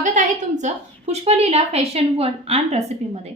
स्वागत आहे तुमचं पुष्पलीला फॅशन वर्ल्ड आणि रेसिपीमध्ये.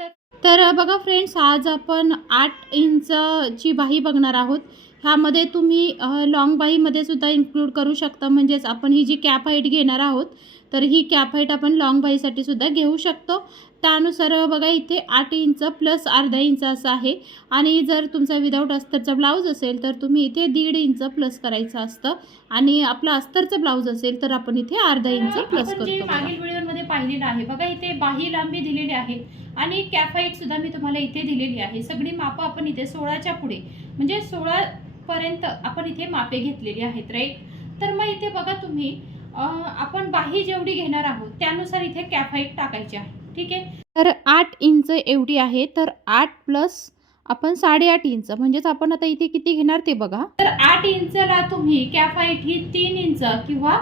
तर तर बघा फ्रेंड्स आज आपण आठ इंचची बाही बघणार आहोत. ह्यामध्ये तुम्ही लॉंग बाहीमध्ये सुद्धा इन्क्लूड करू शकता. म्हणजेच आपण ही जी कॅप हाईट घेणार आहोत तर ही कॅप हाईट आपण लॉंग बाहीसाठी सुद्धा घेऊ शकतो. त्यानुसार बघा इथे आठ इंच प्लस अर्धा इंच असं आहे. आणि जर तुमचा विदाऊट अस्तरचा ब्लाऊज असेल तर तुम्ही इथे दीड इंच प्लस करायचं असतं. आणि आपलं अस्तरचं ब्लाऊज असेल तर आपण इथे अर्धा इंच प्लस करतो. मागील व्हिडिओमध्ये पाहिलेलं आहे बघा इथे बाही लांबी दिलेली आहे. आणि कॅफाईट सुद्धा मी तुम्हाला इथे दिलेली आहे. सगळी मापं आपण इथे सोळाच्या पुढे म्हणजे सोळा पर्यंत आपण इथे मापे घेतलेली आहेत राईट तर मग इथे बघा तुम्ही आपण बाही जेवढी घेणार आहोत त्यानुसार इथे कॅफाईट टाकायची आहे. ठीक आहे? तर आठ इंच एवढी आहे तर आठ प्लस आपण साडेआठ इंच म्हणजेच आपण आता इथे किती घेणार ते बघा. तर आठ इंचला तुम्ही कॅफाईट ही तीन इंच किंवा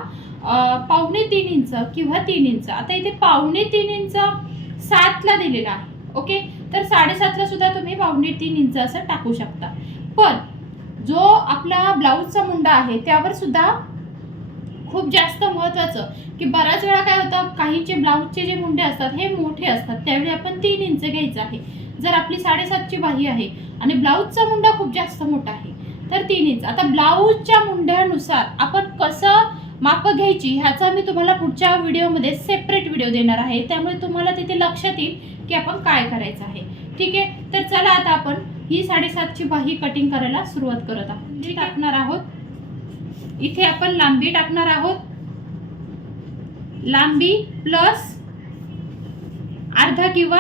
पावणे तीन इंच किंवा तीन इंच आता इथे पावणे तीन इंच सातला दिलेला आहे ओके? तर साडेसातला सुद्धा तुम्ही पावणे तीन इंच असं टाकू शकता. पण जो आपला ब्लाऊजचा मुंडा आहे त्यावर सुद्धा खूप जास्त महत्त्वाचं. की बऱ्याच वेळा काय होतं काहींचे ब्लाऊजचे जे मुंडे असतात हे मोठे असतात. त्यावेळी आपण तीन इंच घ्यायचं आहे. जर आपली साडेसातची बाही आहे आणि ब्लाऊजचा मुंडा खूप जास्त मोठा आहे तर तीन इंच. आता ब्लाऊजच्या मुंड्यानुसार आपण कसं मापं घ्यायची ह्याचा मी तुम्हाला पुढच्या व्हिडिओमध्ये सेपरेट व्हिडिओ देणार आहे. त्यामुळे तुम्हाला तिथे लक्षात येईल की आपण काय करायचं आहे. ठीक आहे? तर चला आता आपण ही साडेसातची बाही कटिंग करायला सुरुवात करत आहोत. जी टाकणार आहोत. इथे आपण लांबी टाकणार आहोत. लांबी प्लस अर्धा किंवा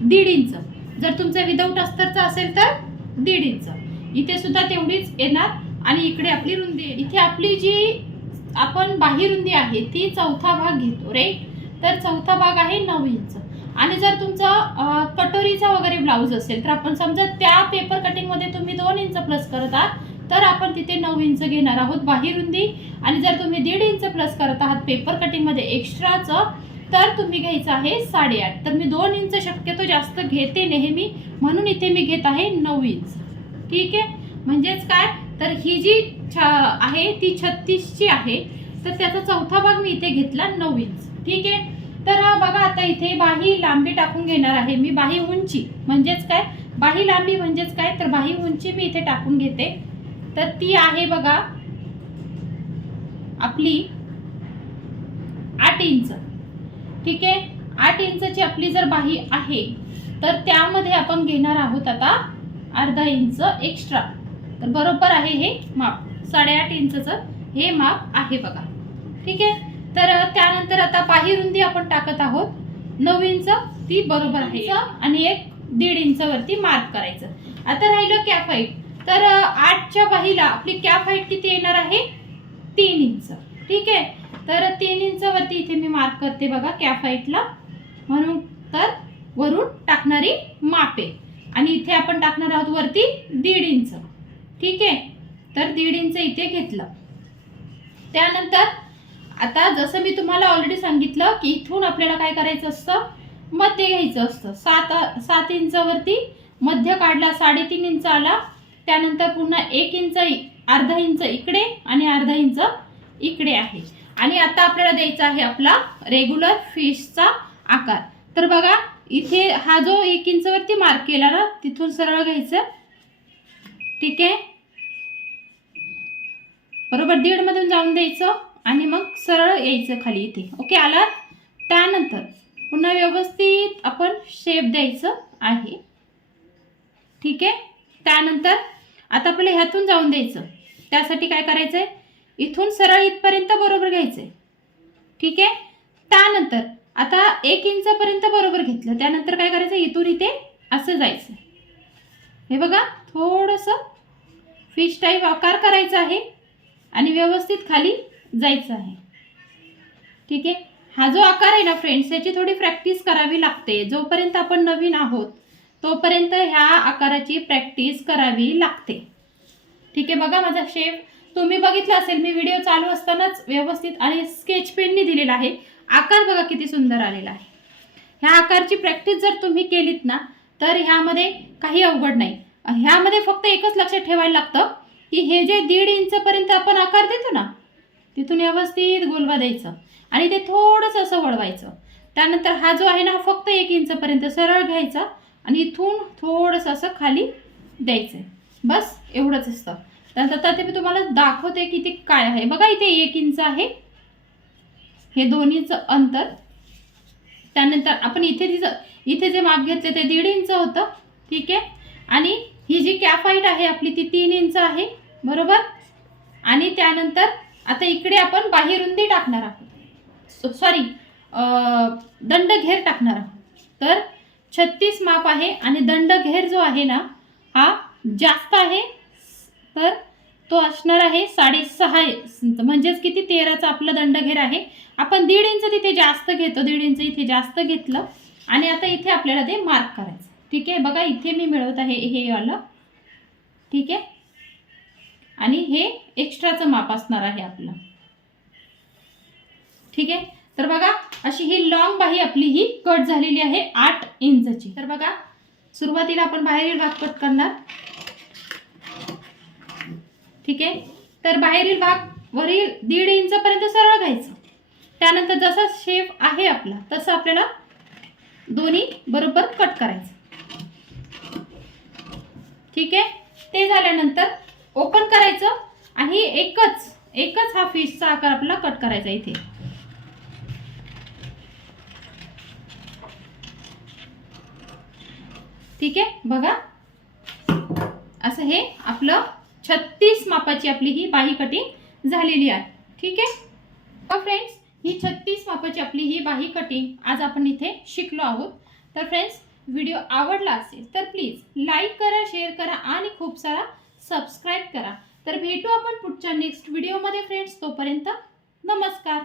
दीड इंच. जर तुमचं विदाऊट अस्तरचं असेल तर दीड इंच. इथे सुद्धा तेवढीच येणार. आणि इकडे आपली रुंदी इथे आपली जी आपण बाही रुंदी आहे ती चौथा भाग घेतो राईट तर चौथा भाग आहे नऊ इंच. आणि जर तुमचा कटोरीचा वगैरे ब्लाऊज असेल तर आपण समजा त्या पेपर कटिंगमध्ये तुम्ही दोन इंच प्लस करत आहात. तर आपण तिथे नऊ इंच घेणार आहोत बाहेर रुंदी आणि जर तुम्ही दीड इंच प्लस करत आहात पेपर कटिंगमध्ये एक्स्ट्राचं तर तुम्ही घ्यायचं आहे साडेआठ. तर मी दोन इंच शक्यतो जास्त घेते नेहमी. म्हणून इथे मी घेत आहे नऊ इंच. ठीक आहे? म्हणजेच काय? तर ही जी छ आहे ती छत्तीसची आहे. तर त्याचा चौथा भाग मी इथे घेतला नऊ इंच. ठीक आहे? तर बघा आता इथे बाही लांबी टाकून घेणार आहे मी. बाही उंची. म्हणजेच काय? बाही लांबी म्हणजेच काय? तर बाही उंची मी इथे टाकून घेते. तर ती आहे बघा आपली आठ इंच. ठीक आहे? आठ इंचची आपली जर बाही आहे तर त्यामध्ये आपण घेणार आहोत आता अर्धा इंच एक्स्ट्रा तर बरोबर आहे हे माप. साडेआठ इंचचं हे माप आहे बघा. ठीक आहे? तर त्यानंतर आता बाही रुंदी आपण टाकत आहोत. नऊ इंच ती बरोबर आहे. आणि एक दीड इंचवरती मार्क करायचं. आता राहिलं कॅफ हाईट तर आठच्या बाहीला आपली कॅप हाईट किती येणार आहे? तीन इंच. ठीक आहे? तर तीन इंचवरती इथे मी मार्क करते बघा कॅप हाईटला. म्हणून तर वरून टाकणारी मापे. आणि इथे आपण टाकणार आहोत वरती दीड इंच. ठीक आहे? तर दीड इंच इथे घेतलं. त्यानंतर आता जसं मी तुम्हाला ऑलरेडी सांगितलं की इथून आपल्याला काय करायचं असतं? मध्य घ्यायचं असतं. सात सात इंचावरती मध्य काढला साडेतीन इंच आला त्यानंतर पुन्हा एक इंच अर्धा इंच इकडे आणि अर्धा इंच इकडे आहे. आणि आता आपल्याला द्यायचा आहे आपला रेग्युलर फिशचा आकार. तर बघा इथे हा जो एक इंचवरती मार्क केला ना तिथून सरळ घ्यायचं. ठीक आहे? बरोबर दीड मधून जाऊन द्यायचं आणि मग सरळ यायचं खाली इथे. ओके आलात? त्यानंतर पुन्हा व्यवस्थित आपण शेप द्यायचं आहे. ठीक आहे? त्यानंतर आता आपल्याला ह्यातून जाऊन द्यायचं. त्यासाठी काय करायचं आहे इथून सरळ इथपर्यंत बरोबर घ्यायचं आहे ठीक आहे? त्यानंतर आता एक इंचापर्यंत बरोबर घेतलं. त्यानंतर काय करायचं? इथून इथे असं जायचं. हे बघा थोडंसं फिश टाईप आकार करायचा आहे आणि व्यवस्थित खाली जायचं आहे. ठीक आहे? हा जो आकार आहे ना फ्रेंड्स याची थोडी प्रॅक्टिस करावी लागते. जोपर्यंत आपण नवीन आहोत तोपर्यंत ह्या आकाराची प्रॅक्टिस करावी लागते. ठीक आहे बघा माझा शेप. तुम्ही बघितलं असेल मी व्हिडिओ चालू असतानाच व्यवस्थित आणि स्केच पेननी दिलेला आहे. आकार बघा किती सुंदर आलेला आहे. ह्या आकारची प्रॅक्टिस जर तुम्ही केलीत ना तर ह्यामध्ये काही अवघड नाही. ह्यामध्ये फक्त एकच लक्षात ठेवायला लागतं की हे जे दीड इंचपर्यंत आपण आकार देतो ना तिथून व्यवस्थित गोलवा द्यायचं आणि ते थोडंसं असं वळवायचं. त्यानंतर हा जो आहे ना फक्त एक इंचपर्यंत सरळ घ्यायचा. आणि इथून थोडंसं असं खाली द्यायचं आहे बस एवढंच असतं. त्यानंतर आता ते मी तुम्हाला दाखवते की ते काय आहे. बघा इथे एक इंच आहे. हे दोन्हीचं अंतर. त्यानंतर आपण इथे तिचं इथे जे माप घेतले ते दीड इंच होतं. ठीक आहे? आणि ही जी कॅप हाईट आहे आपली ती तीन इंच आहे. बरोबर? आणि त्यानंतर आता इकडे आपण बाही रुंदी टाकणार आहोत. सॉरी दंड घेर टाकणार आहोत. तर छत्तीस माप आहे आणि दंड घेर जो आहे ना हा जास्त आहे तर तो असणार आहे साडेसहा म्हणजेच किती? तेराचा आपलं दंडघेर आहे. आपण दीड इंच तिथे जास्त घेतो दीड इंच इथे जास्त घेतलं आणि आता इथे आपल्याला ते मार्क करायचं. ठीक आहे? बघा इथे मी मिळवत आहे हे आलं. ठीक आहे? आणि हे एक्स्ट्राचं माप असणार आहे आपलं. ठीक आहे? तर बघा अशी ही लॉंग बाही आपली ही कट झालेली आहे आठ इंचची. तर बघा सुरुवातीला आपण बाहेरील भाग कट करणार. ठीक आहे? तर बाहेरील भाग वरील दीड इंचपर्यंत सरळ घ्यायचं. त्यानंतर जसा शेप आहे आपला तसं आपल्याला दोन्ही बरोबर कट करायचं. ठीक आहे? ते झाल्यानंतर ओपन करायचं आणि एकच एकच हा फिशचा आकार आपला कट करायचा इथे. ठीक आहे? बघा. असं हे आपलं छत्तीस मापाची आपली ही बाही कटिंग झालेली आहे. ठीक आहे? फ्रेंड्स ही छत्तीस मापाची आपली ही बाही कटिंग आज आपण इथे शिकलो आहोत. तर फ्रेंड्स व्हिडिओ आवडला असेल तर प्लीज लाईक करा शेअर करा आणि खूप सारा सबस्क्राईब करा. तर भेटू आपण पुढच्या नेक्स्ट व्हिडिओमध्ये फ्रेंड्स तोपर्यंत नमस्कार.